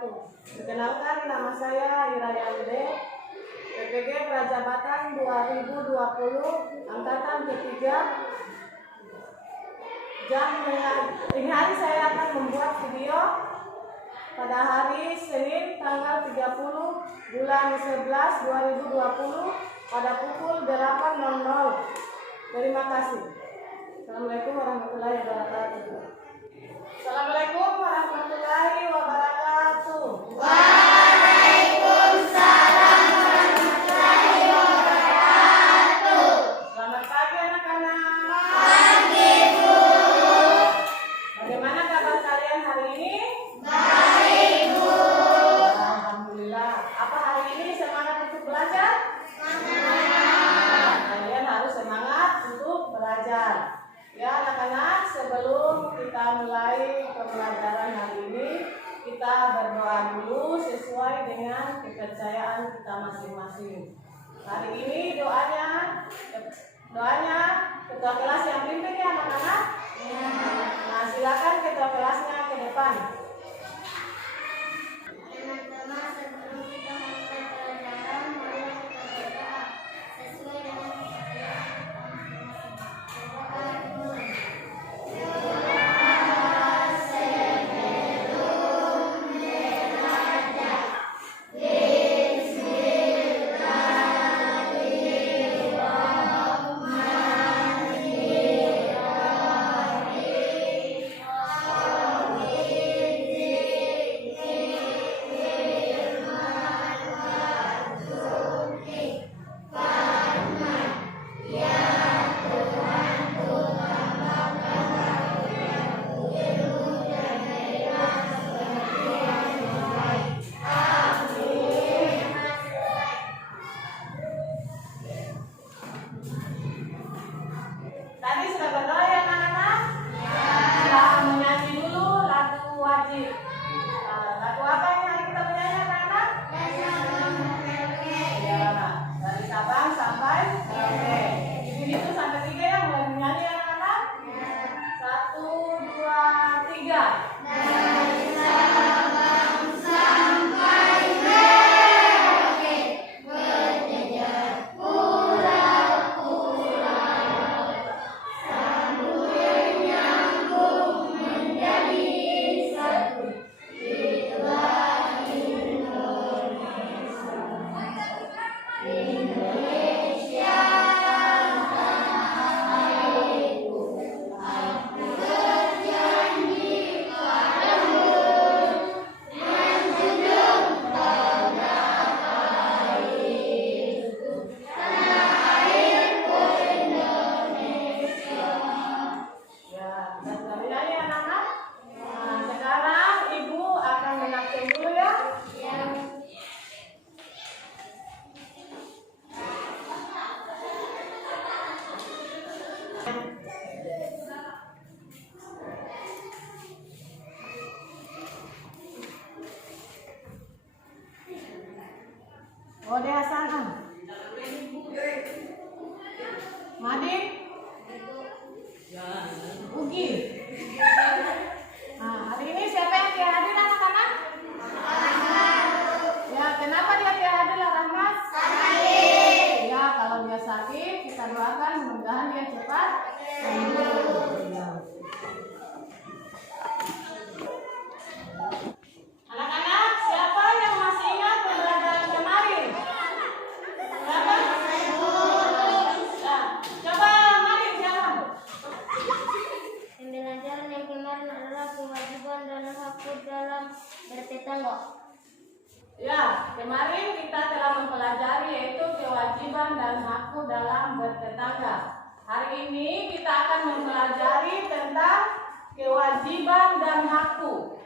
wabarakatuh. Perkenalkan, nama saya Iraya Alde, PPG Prajabatan 2020, angkatan ketiga. Ini hari saya akan membuat video pada hari Senin tanggal 30 bulan 11 2020 pada pukul 8.00. Terima kasih. Assalamualaikum warahmatullahi wabarakatuh. Assalamualaikum warahmatullahi wabarakatuh. Waalaikumsalam warahmatullahi wabarakatuh. Selamat pagi anak-anak. Pagi, Bu. Bagaimana kabar kalian hari ini? Baik, Bu. Alhamdulillah. Apa hari ini semangat untuk belajar? Semangat. Kalian harus semangat untuk belajar. Ya anak-anak, sebelum kita mulai pembelajaran hari ini, kita berdoa dulu sesuai dengan kepercayaan kita masing-masing. Hari ini doanya ketua kelas yang pimpin ya anak-anak. Nah, silakan ketua kelasnya ke depan. Teman-teman, sebelum kita mulai pelajaran, mari kita berdoa sesuai dengan kepercayaan kita masing-masing. Tadi sudah berdoa ya anak-anak? Sudah menyanyi dulu lagu wajib. Lagu apa yang hari kita menyanyi anak-anak? Ya, dari Sabang sampai Merauke. Di sini tuh sampai 3 ya, mulai menyanyi anak-anak. 1, 2, 3. Dari Sabang sampai Merauke, berjejer pulau-pulau, sambil nyambung menjadi satu. Itulah Indonesia. Indonesia tanah airku. Aku berjanji padamu, menjunjung tanah airku. Tanah airku Indonesia. Ya, sudah menyanyi anak-anak. Nah, sekarang ibu akan menaksin dulu ya. Ode Hasan. Madin. Ugi. Nah, hari ini siapa yang tidak hadir anak-anak? Ya, kenapa dia tidak hadir Rahmat? Sakit. Ya, kalau dia sakit, kita doakan mudah-mudahan dia cepat sembuh. Ya. Anak-anak, siapa yang masih ingat pembelajaran kemarin? Siapa? Ya, coba Madin, siapa? Pembelajaran yang kemarin adalah kewajiban dan hakku dalam bertetangga. Ya, kemarin kita telah mempelajari yaitu kewajiban dan hakku dalam bertetangga. Hari ini kita akan mempelajari tentang kewajiban dan hakku.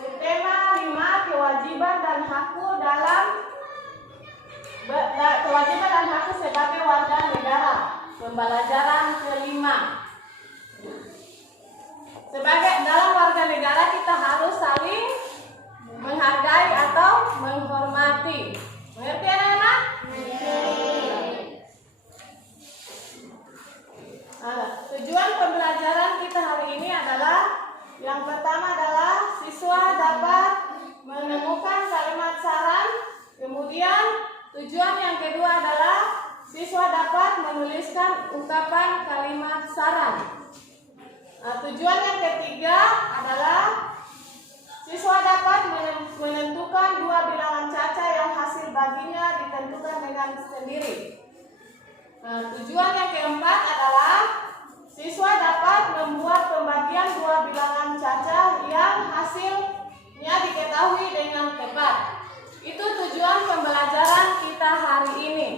Tema 5, kewajiban dan hakku dalam kewajiban dan hakku sebagai warga negara. Pembelajaran kelima. Sebagai dalam warga negara kita harus saling menghargai atau menghormati. Mengerti anak-anak? Nah, tujuan pembelajaran kita hari ini adalah yang pertama adalah siswa dapat Tujuan yang kedua adalah siswa dapat menuliskan ungkapan kalimat saran. Tujuan yang ketiga adalah siswa dapat menentukan dua bilangan caca yang hasil baginya ditentukan dengan sendiri. Tujuan yang keempat adalah siswa dapat membuat pembagian dua bilangan caca yang hasilnya diketahui dengan tepat. Itu tujuan pembelajaran kita hari ini.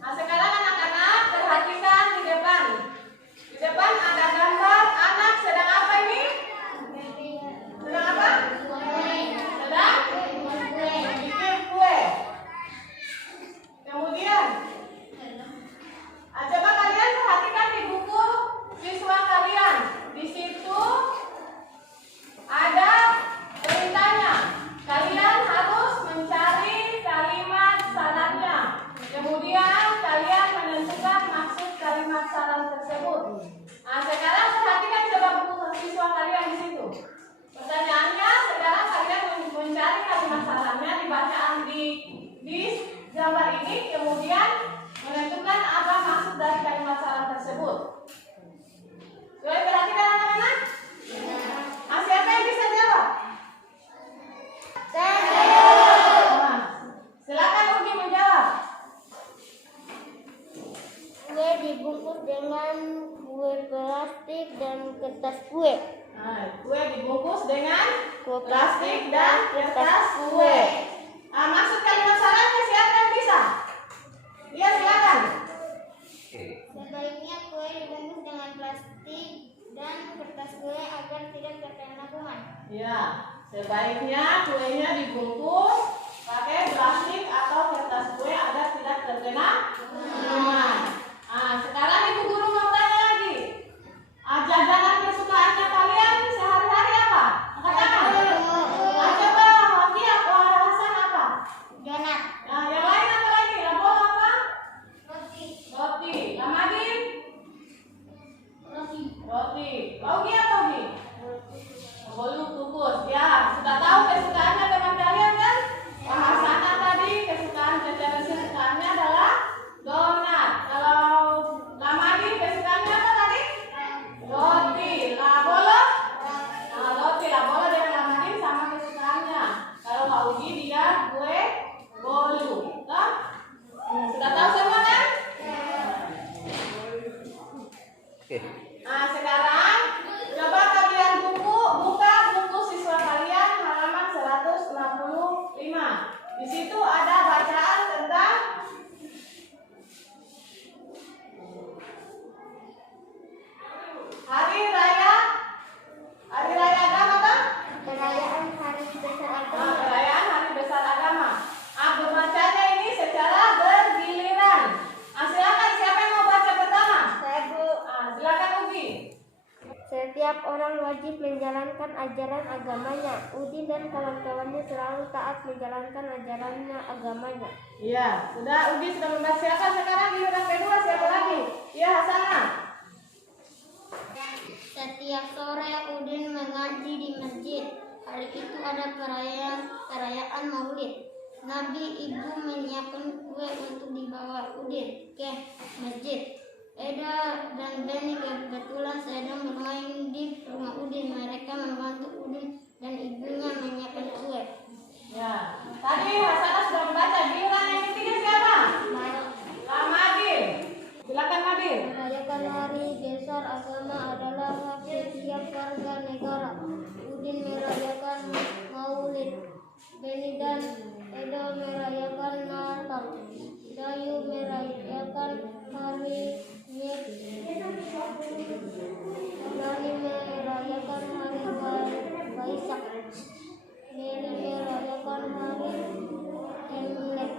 Nah, sekarang anak-anak perhatikan di depan. Di depan ada gambar anak sedang apa ini? Sedang apa? Sedang bikin kue. Kemudian, coba kalian perhatikan di buku siswa kalian. Di situ ada perintahnya. Kalian harus mencari kalimat sarannya. Kemudian kalian menentukan maksud kalimat saran tersebut. Nah, sekarang perhatikan coba buku siswa kalian di situ. Pertanyaannya, sekarang kalian mencari kalimat sarannya di bacaan di gambar ini, kemudian menentukan apa maksud dari kalimat saran tersebut. Boleh perhatikan anak-anak? Siapa yang bisa jawab? Silakan Ugi menjawab. Kue dibungkus dengan kue plastik dan kertas kue. Kue dibungkus dengan Kue plastik dan kertas kue. Maksud kalimat sarannya siapa yang bisa? Iya, silakan. Sebaiknya kue dibungkus dengan plastik dan kertas kue agar tidak terkena kuman. Ya, sebaiknya kuenya dibungkus pakai plastik atau kertas kue agar tidak terkena kuman. Sekarang ibu guru mau tanya lagi. Jajanan kesukaannya kalian sehari-hari apa? Angkat tangan. Coba Waki apa Hasan apa? Donat. Yang lain apa lagi? Labo apa? Roti. Roti. Lamadin? Roti. Ugi apa Ugi? Bolu kukus. Ya, sudah tahu kesukaannya teman kalian kan? Hasanah tadi jajanan kesukaannya adalah donat. Kalau Lamadin kesukaannya apa tadi? Roti. Labolo? Roti. Labolo dengan Lamadin sama kesukaannya. Kalau Kak Ugi dia kue bolu. Sudah tahu semua kan? Sekarang coba kalian buka buku siswa kalian halaman 165. Di situ ada bacaan tentang Hari Raya Agama kan? Perayaan Hari Besar Agama. Perayaan Hari Besar Agama. Membacanya ini secara bergiliran. Silakan, siapa yang mau baca pertama? Saya Bu. Silakan Ugi. Setiap orang wajib menjalankan ajaran agamanya. Udin dan kawan-kawannya selalu taat menjalankan ajarannya agamanya. Iya, Ugi sudah membaca. Siapa sekarang giliran kedua? Siapa lagi? Iya, Hasanah. Setiap sore Udin mengaji di masjid. Hari itu ada perayaan Maulid. Nabi ibu menyiapkan kue untuk dibawa Udin ke masjid. Eda dan Beni kebetulan sedang bermain di rumah Udin. Mereka membantu Udin dan ibunya menyiapkan kue. Ya, tadi Hasanah sudah membaca. Giliran yang ketiga siapa? Lamadin. Silakan Madin. Merayakan Hari Besar Agama adalah hak setiap warga negara. Udin merayakan Maulid. Beni dan Edo merayakan Natal. Dayu merayakan Hari Nyepi. Dani merayakan Hari Waisak. Meli merayakan Hari Imlek.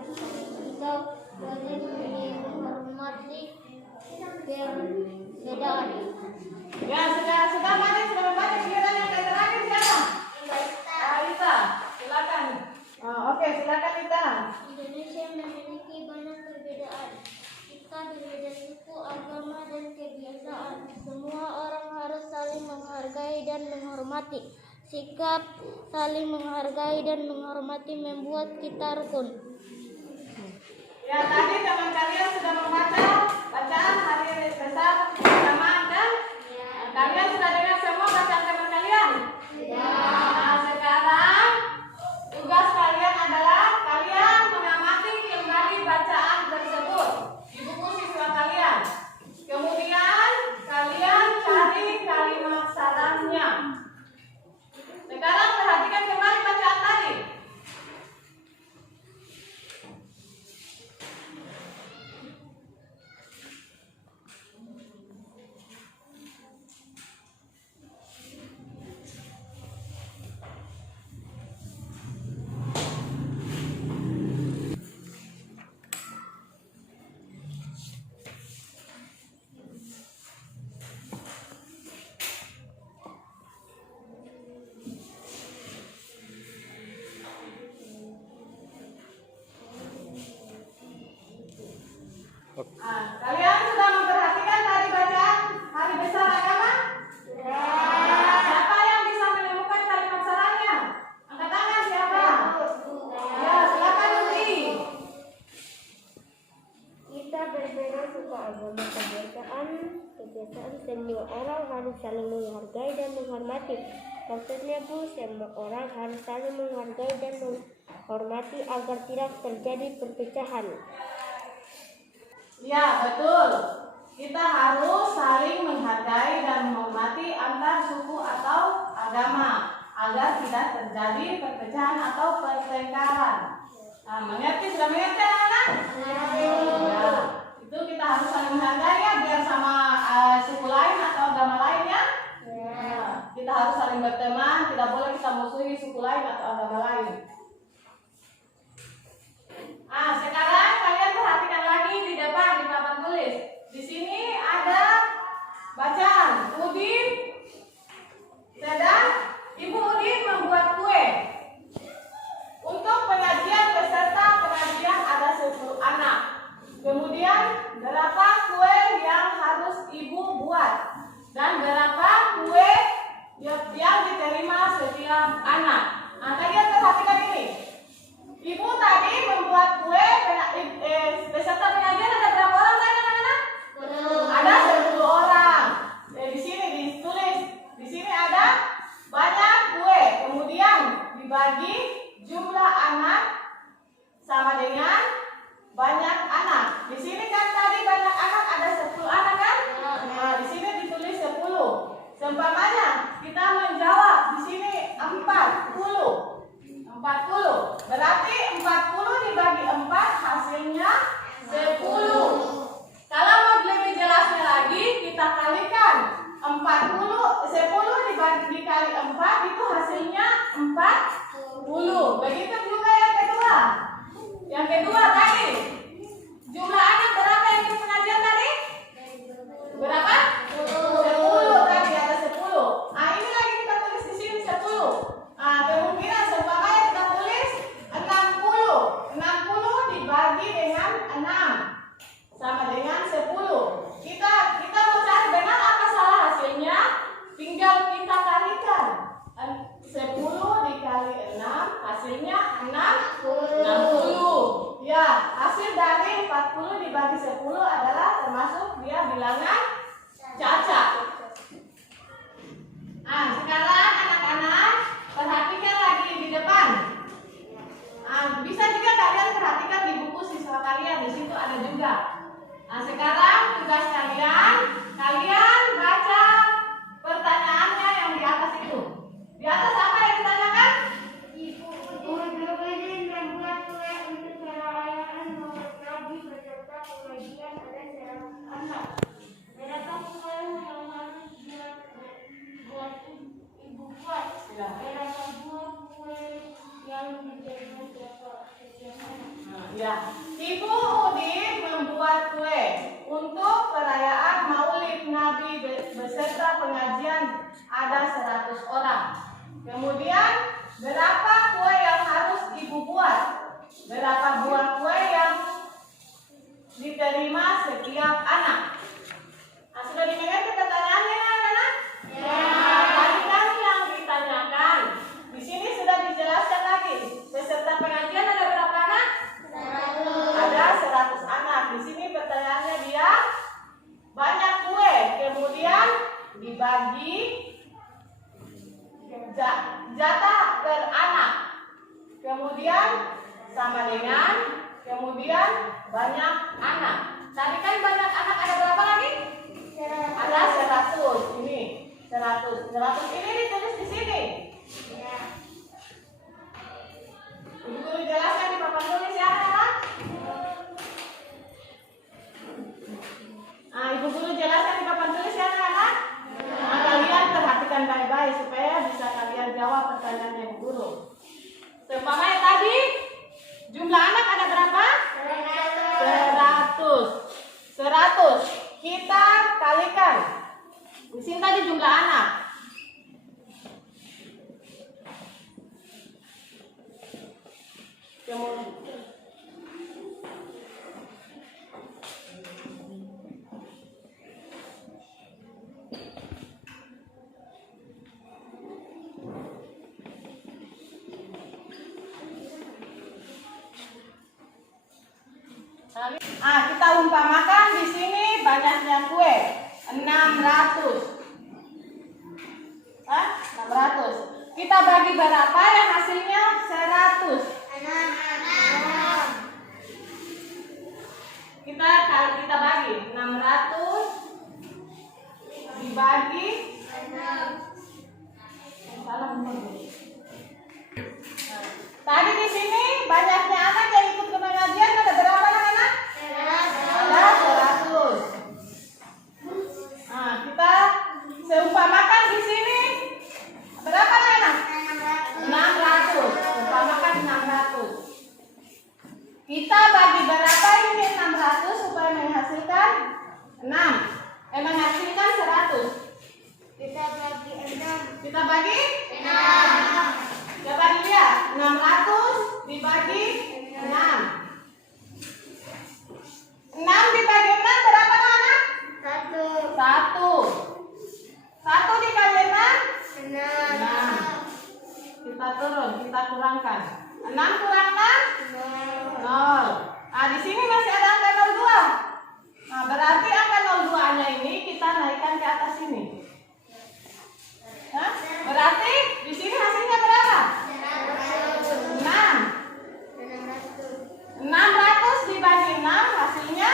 Kita wajib menghormati perbedaan. Ya, sudah Madin sudah membaca. Giliran yang terakhir siapa? Alita. Silakan. Oke, silakan Lita. Indonesia memiliki banyak perbedaan. Kita berbeda suku, agama, dan kebiasaan. Semua orang harus saling menghargai dan menghormati. Sikap saling menghargai dan menghormati membuat kita rukun. Ya, tadi teman kalian sudah membaca bacaan hari besar bersama kan? Kalian sudah dengar semua bacaan teman kalian? Nah, sekarang tugas kalian adalah kalian mengamati kembali bacaan tersebut di buku siswa kalian. Kemudian kalian cari kalimat sarannya. Sekarang perhatikan kembali bacaan tadi. Kalian sudah memperhatikan tadi bacaan hari besar agama? Siapa yang bisa menemukan kalimat sarannya? Angkat tangan siapa? Ya, silakan Nuri. Kita berbeda suku agama, kebiasaan semua orang harus saling menghargai dan menghormati. Maksudnya Bu, semua orang harus saling menghargai dan menghormati agar tidak terjadi perpecahan. Ya, betul. Kita harus saling menghargai dan menghormati antar suku atau agama agar tidak terjadi perpecahan atau pertengkaran. Nah, mengerti? Sudah mengerti anak-anak? Ya, itu kita harus saling menghargai ya, biar sama suku lain atau agama lain ya. Kita harus saling berteman, tidak boleh kita musuhi suku lain atau agama lain. Sekarang kalian perhatikan lagi di depan di papan tulis. Di sini ada bacaan. Udin sedang Ibu Udin membuat kue. Untuk pengajian peserta pengajian ada 10 anak. Kemudian berapa kue yang harus Ibu buat dan berapa kue yang diterima setiap anak. Kalian perhatikan ini. Ibu tadi membuat kue, peserta pengajian ada berapa orang tadi anak-anak? Ada 10 orang. Di sini ditulis, di sini ada banyak kue. Kemudian dibagi jumlah anak sama dengan banyak anak. Di sini kan tadi banyak anak ada 10 anak kan? Nah, di sini ditulis 10. Seumpamanya kita menjawab di sini 40. Berarti 40 dibagi 4 hasilnya 10. Kalau mau lebih jelasnya lagi kita kalikan 10 dikali 4 itu hasilnya 40. Begitu juga yang kedua. Yang kedua tadi jumlah anak berapa yang ikut pengajian tadi? Berapa? 10 tadi ada 10. Ini lagi kita tulis di sini 10. Kemungkinan seumpamanya kita tulis 60. 60 dibagi dengan 6 sama dengan 10. Kita mau cari benar apa salah hasilnya, tinggal kita kalikan. 10 dikali 6 hasilnya 60. Ya, hasil dari 40 dibagi 10 adalah termasuk dia bilangan cacat. Sekarang anak-anak perhatikan lagi di depan. Bisa juga kalian perhatikan di buku siswa kalian, di situ ada juga. Sekarang tugas kalian baca pertanyaannya yang di atas itu. Di atas apa yang ditanyakan? Ibu Udin membuat kue untuk perayaan Maulid Nabi beserta pengajian ada 100 anak. Berapa kue yang harus buat Ibu buat? Berapa buah kue yang diterima setiap anak? Ya, Ibu Udin membuat kue untuk perayaan Maulid Nabi beserta pengajian ada 100 orang. Kemudian berapa kue yang harus Ibu buat? Berapa buah kue yang diterima setiap anak? Sudah dimengerti pertanyaannya anak-anak? Tadi kan yang ditanyakan. Di sini sudah dijelaskan lagi. Peserta pengajian ada berapa anak? 100. Ada 100 kemudian banyak anak. Tadi kan banyak anak ada berapa lagi? Ada 100. Ini 100. 100 ini ditulis di sini. Ibu guru jelaskan di papan tulis ya anak-anak. Ibu guru jelaskan di papan tulis ya anak-anak. Kalian perhatikan baik-baik supaya bisa kalian jawab pertanyaannya ibu guru. Seumpamanya tadi jumlah anak ada berapa? 100. 100 kita kalikan. Di sini tadi jumlah anak. Kita umpamakan di sini banyaknya kue 600. 600. Kita bagi berapa yang hasilnya 100? 6. Kita bagi 600 dibagi 6. Tadi di sini banyaknya anak yang ikut ke pengajian ada berapa anak-anak? Ada 100. Kita seumpamakan di sini berapa anak? 600. Seumpamakan 600. Kita bagi berapa ini 600 supaya menghasilkan 6? Menghasilkan 100. Kita bagi 6. Kita bagi 6. Coba dilihat 600 dibagi 6. 6 dibagi 6 berapa anak? 1. 1 dikali 6? 6. Kita turun, kita kurangkan. 6 kurang 6? 0. Di sini masih ada angka 02. Berarti angka 02-nya ini kita naikkan ke atas sini. Berarti di sini hasilnya berapa? 6. 600 dibagi 6 hasilnya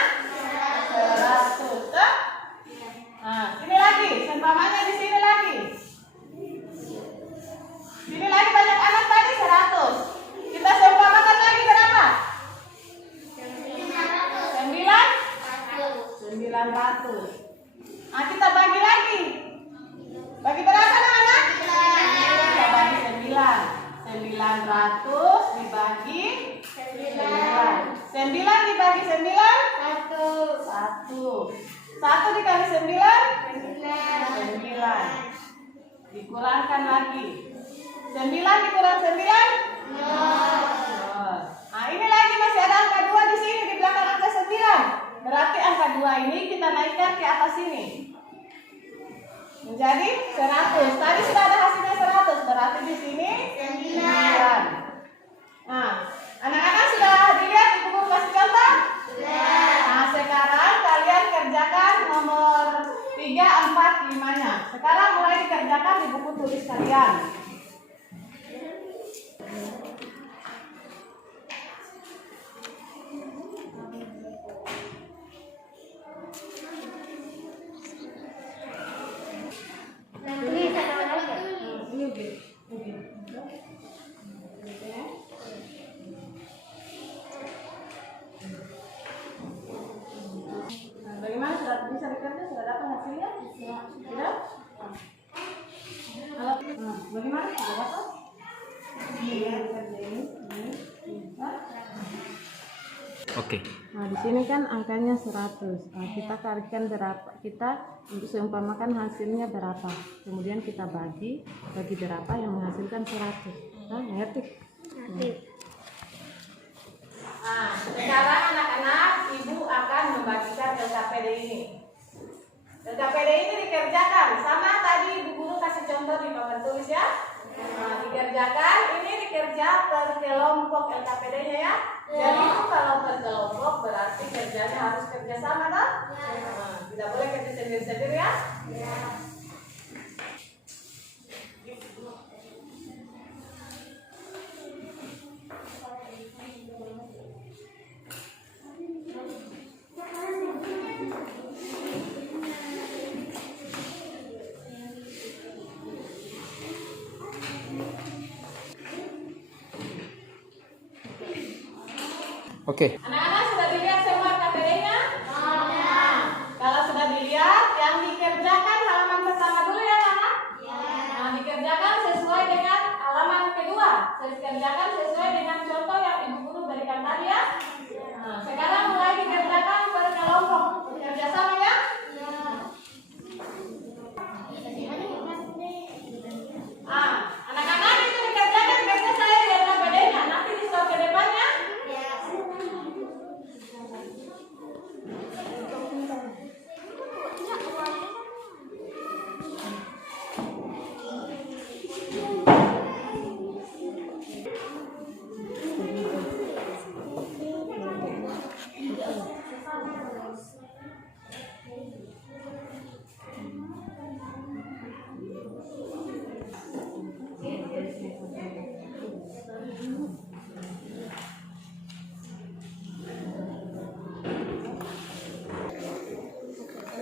100. Sini lagi, seumpamanya di sini lagi. Sini lagi banyak anak tadi 100. Kita seumpamakan lagi berapa? 900. Kita bagi lagi. Bagi berapa anak-anak? Kita bagi 9. 900 dibagi 9. 9 dibagi 9? 1. 1 dikali 9? 9. Dikurangkan lagi. 9 dikurang 9? 0. Ini lagi masih ada angka 2 di sini di belakang angka 9. Berarti angka 2 ini kita naikkan ke atas sini. Menjadi 100. Tadi sudah ada hasilnya 100. Berarti di sini 9. Anak-anak sudah dilihat ibu guru kasih contoh? Sekarang kalian kerjakan nomor 3, 4, 5-nya. Sekarang mulai dikerjakan di buku tulis kalian. Bagaimana sudah bisa dikerja? Sudah dapat hasilnya? Sudah? Bagaimana? Sudah dapat? Oke. Di sini kan angkanya 100. Kita kalikan berapa? Kita untuk seumpamakan hasilnya berapa? Kemudian kita bagi berapa yang menghasilkan 100. Ngerti? Sekarang anak-anak, ibu akan membagikan LKPD ini. LKPD ini dikerjakan sama tadi ibu guru kasih contoh di papan tulis ya. Dikerjakan, ini dikerja per kelompok LKPD-nya ya. Jadi itu kalau per kelompok berarti kerjanya harus kerja sama kan? Tidak boleh kerja sendiri-sendiri ya. Oke. Anak-anak sudah dilihat semua KPD-nya? Kalau sudah dilihat, yang dikerjakan halaman pertama dulu ya, anak? Nah, dikerjakan sesuai dengan halaman kedua. Dikerjakan sesuai dengan contoh yang ibu guru berikan tadi ya. Nah, sekarang mulai dikerjakan per kelompok. Bekerja sama ya? Anak-anak itu dikerjakan biasanya saya lihat KPD-nya. Nanti di slide ke depannya.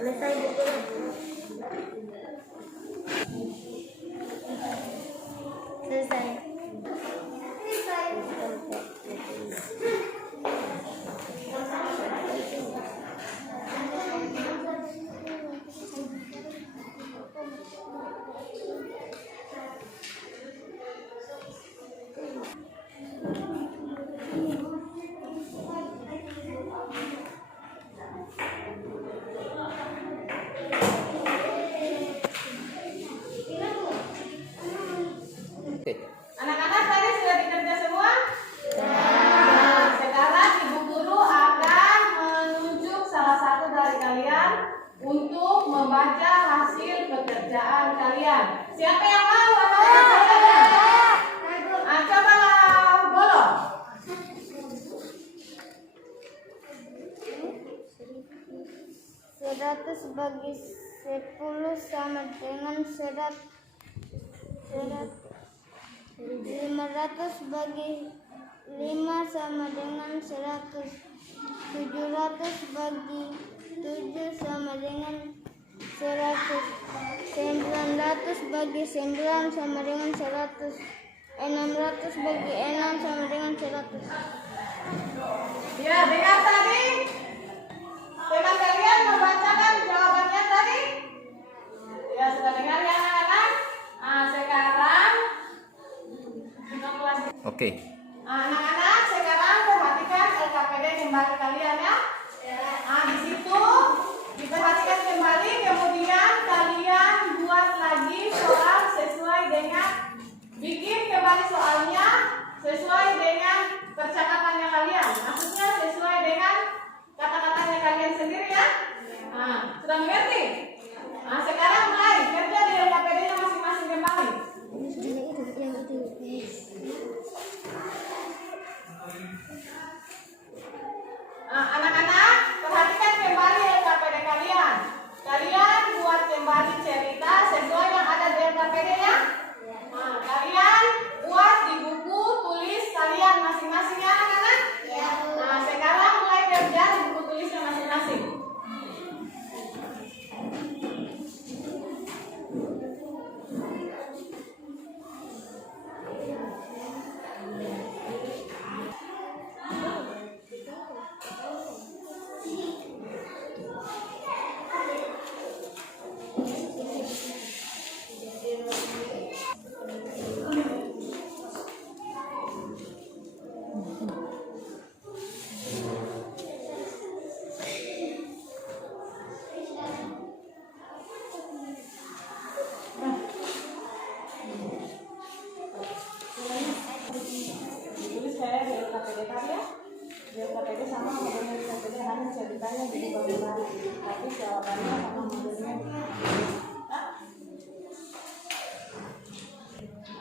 Selesai bukunya. Selesai. Oke. Anak-anak tadi sudah dikerja semua? Nah, sekarang ibu guru akan menunjuk salah satu dari kalian untuk membaca hasil pekerjaan kalian. Siapa yang mau membaca hasilnya? Coba Bolo. 100 bagi 10 sama dengan 500 bagi 5 sama dengan 100. 700 bagi 7 sama dengan 100. 900 bagi 9 sama dengan 100. 600 bagi 6 sama dengan 100. Ya, dengar tadi? Teman kalian membacakan jawabannya tadi? Ya, sudah dengar ya anak-anak? Nah, sekarang kita kelas. Oke. Anak-anak, sekarang perhatikan LKPD kembali kalian ya. Nah, di situ diperhatikan kembali, kemudian kalian buat lagi soal sesuai dengan, bikin kembali soalnya sesuai dengan percakapannya kalian. Maksudnya sesuai dengan kata-katanya kalian sendiri ya. Nah, sudah mengerti? Nah, sekarang mulai kerja di LKPD-nya masing-masing kembali. Nah, anak-anak, perhatikan kembali LKPD kalian. Kalian buat kembali cerita sesuai yang ada di LKPD ya. Nah, kalian buat di buku tulis kalian masing-masing ya anak-anak. Nah, sekarang mulai kerja di buku tulisnya masing-masing. Tulis saya di LKPD tadi ya. Di LKPD sama modelnya di LKPD hanya ceritanya jadi bagaimana. Tapi jawabannya sama modelnya.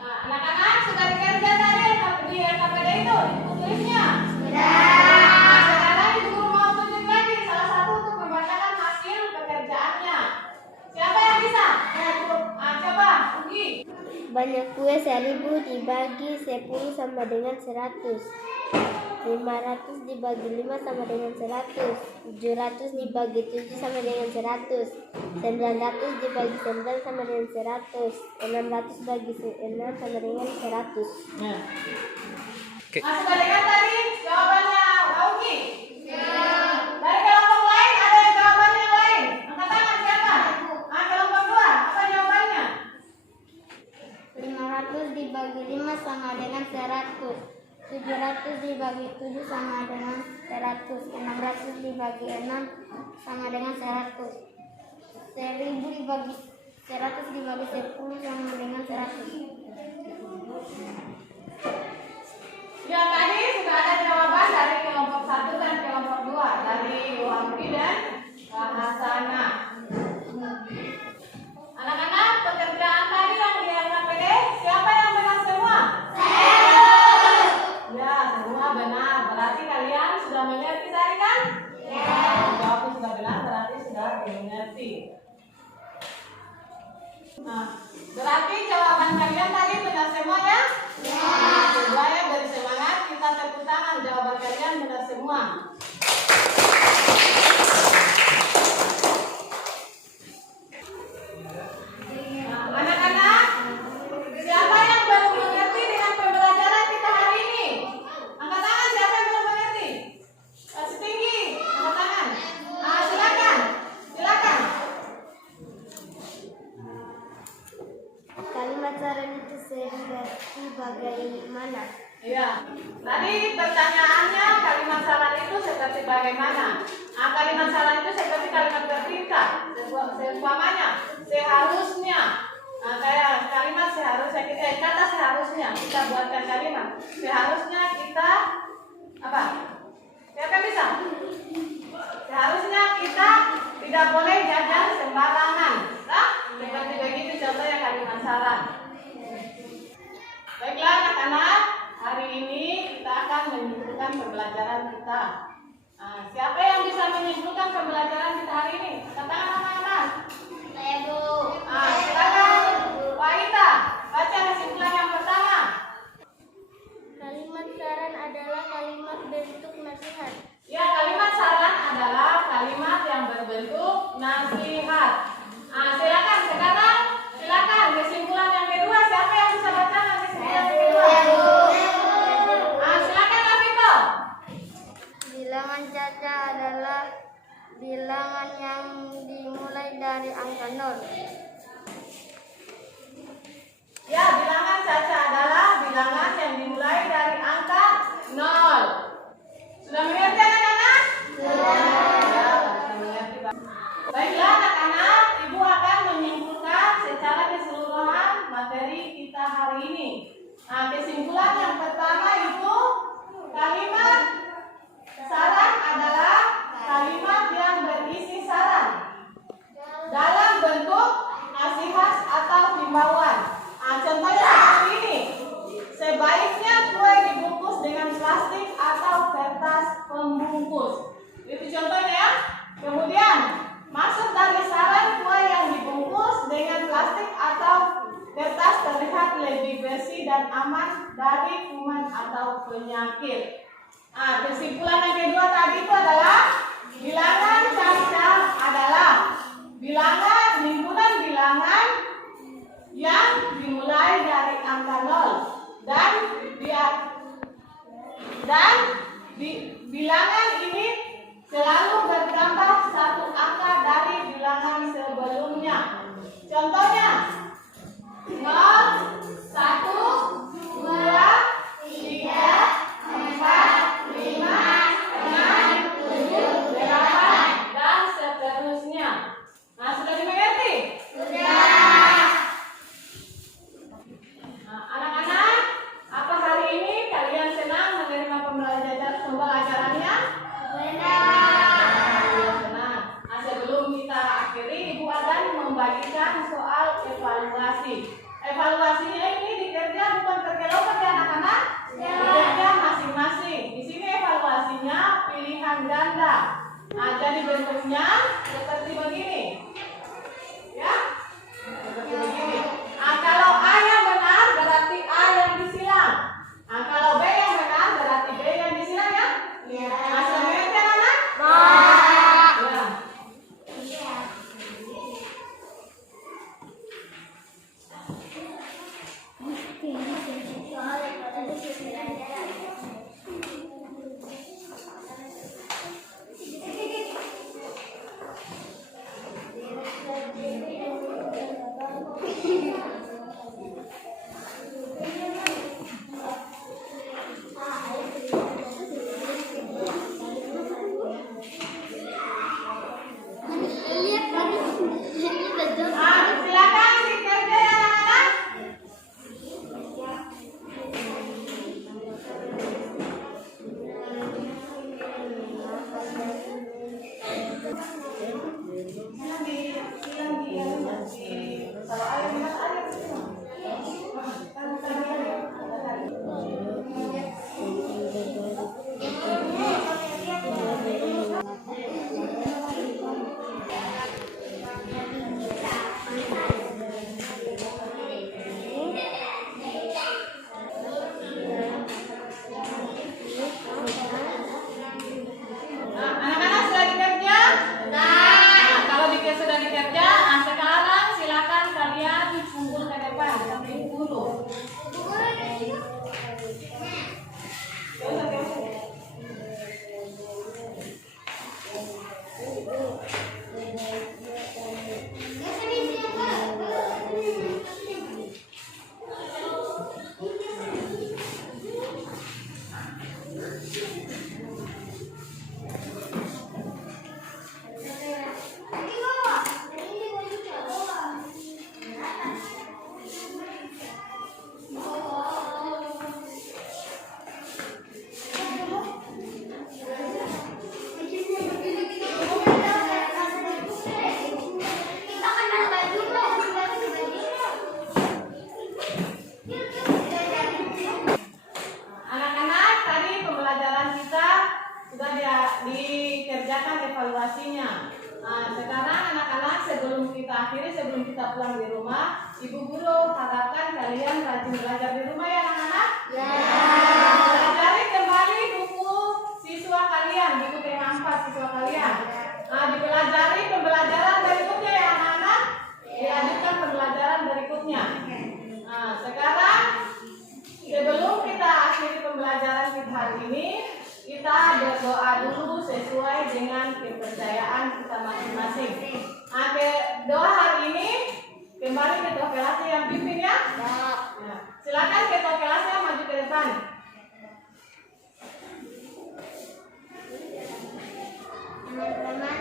Nah, anak-anak sudah dikerja tadi di LKPD itu di buku tulisnya. Nah, sekarang ibu guru mau tunjuk lagi salah satu untuk membacakan hasil pekerjaannya. Siapa yang bisa? Coba, Ugi. Banyak kue 1000 dibagi 10 sama dengan 100. 500 dibagi 5 sama dengan 100. 700 dibagi 7 sama dengan 100. 900 dibagi 9 sama dengan 100. 600 bagi 6 sama dengan 100. Oke. Sudah dengar tadi jawabannya Ugi? dibagi 6 sama dengan 100. 1000 dibagi 100 dibagi 10 sama dengan 100. Ya, tadi sudah ada jawaban dari kelompok 1 dan kelompok 2 dari Wahbi dan Hasana. Anak-anak, pekerjaan tadi yang dianggap PD, siapa yang benar semua? Ya, semua benar. Berarti kalian sudah mengerti tadi kan? Ya. Jawabnya sudah benar, berarti sudah mengerti. Nah, berarti jawaban kalian tadi benar semua ya? Ya. Supaya beri semangat, kita tepuk tangan. Jawaban kalian benar semua. Nah, anak-anak, siapa yang baru mengerti dengan pembelajaran kita hari ini? Angkat tangan, siapa yang belum mengerti? Kasih tinggi, angkat tangan. Nah, silakan, silakan. Kalimat saran itu seperti bagaimana? Iya, tadi pertanyaannya kalimat saran itu seperti bagaimana? Nah, kalimat saran itu seperti kalimat bertingkat. Seumpamanya, seharusnya. Nah, kayak kalimat seharusnya, kata seharusnya kita buatkan kalimat. Seharusnya kita apa? Siapa bisa? Seharusnya kita tidak boleh jajan sembarangan. Nah, seperti begitu contohnya kalimat saran. Baiklah anak-anak, hari ini kita akan menyimpulkan pembelajaran kita. Nah, siapa yang bisa menyimpulkan pembelajaran kita hari ini? Katakan anak-anak. Saya, Bu. Nah, silakan. Waita, baca kesimpulan yang pertama. Kalimat saran adalah kalimat bentuk nasihat. Ya, kalimat saran adalah kalimat yang berbentuk nasihat. Nah, silakan sekarang. Silakan kesimpulan yang kedua. Siapa yang bisa baca kesimpulan yang kedua? Nah, silakan Lafito. Bilangan caca adalah bilangan yang dimulai dari angka 0. Ya, bilangan caca adalah bilangan yang dimulai dari angka 0. Sudah mengerti anak-anak? Sudah. Ya, sudah mengerti. Baiklah anak-anak, Ibu akan menyimpulkan secara keseluruhan materi kita hari ini. Nah, kesimpulan yang pertama itu kalimat saran adalah kalimat yang berisi saran dalam bentuk nasihat atau himbauan. Nah, contohnya seperti ini. Sebaiknya kue dibungkus dengan plastik atau kertas pembungkus. Itu contohnya ya. Kemudian, maksud dari saran kue yang dibungkus dengan plastik atau kertas terlihat lebih bersih dan aman dari kuman atau penyakit. Nah, kesimpulan yang kedua tadi itu adalah bilangan caca adalah bilangan himpunan bilangan yang dimulai dari angka 0 bilangan ini selalu bertambah satu angka dari bilangan sebelumnya. Contohnya 0, 1, 2, 3, 4, 5, 6, 7, 8 dan seterusnya. Nah, sudah dimengerti? Sudah. Nah, anak-anak, apa hari ini kalian senang menerima pembelajarannya? Benar. Senang. Nah, sebelum kita akhiri, Ibu akan membagikan soal evaluasi. Evaluasinya ini dikerja bukan per kelompok ya anak-anak? Dikerja masing-masing. Di sini evaluasinya pilihan ganda. Nah, jadi bentuknya seperti begini. Ya? Seperti begini. Nah, kalau A yang benar berarti A yang disilang. Nah, kalau B yang benar berarti B yang disilang ya? Iya. Nah, sudah mengerti anak-anak? Ya. evaluasinya. Nah, sekarang anak-anak sebelum kita pulang di rumah, Ibu Guru harapkan kalian rajin belajar di rumah ya anak-anak. Ya. Pelajari kembali buku siswa kalian, buku tema 4 siswa kalian. Nah, dipelajari pembelajaran berikutnya ya anak-anak. Dilanjutkan pembelajaran berikutnya. Nah, sekarang sebelum kita akhiri pembelajaran kita hari ini, kita berdoa dulu sesuai dengan kepercayaan kita masing-masing. Nah, doa hari ini kembali ketua kelasnya yang pimpin ya. Nah, silakan ketua kelasnya maju ke depan. Teman-teman,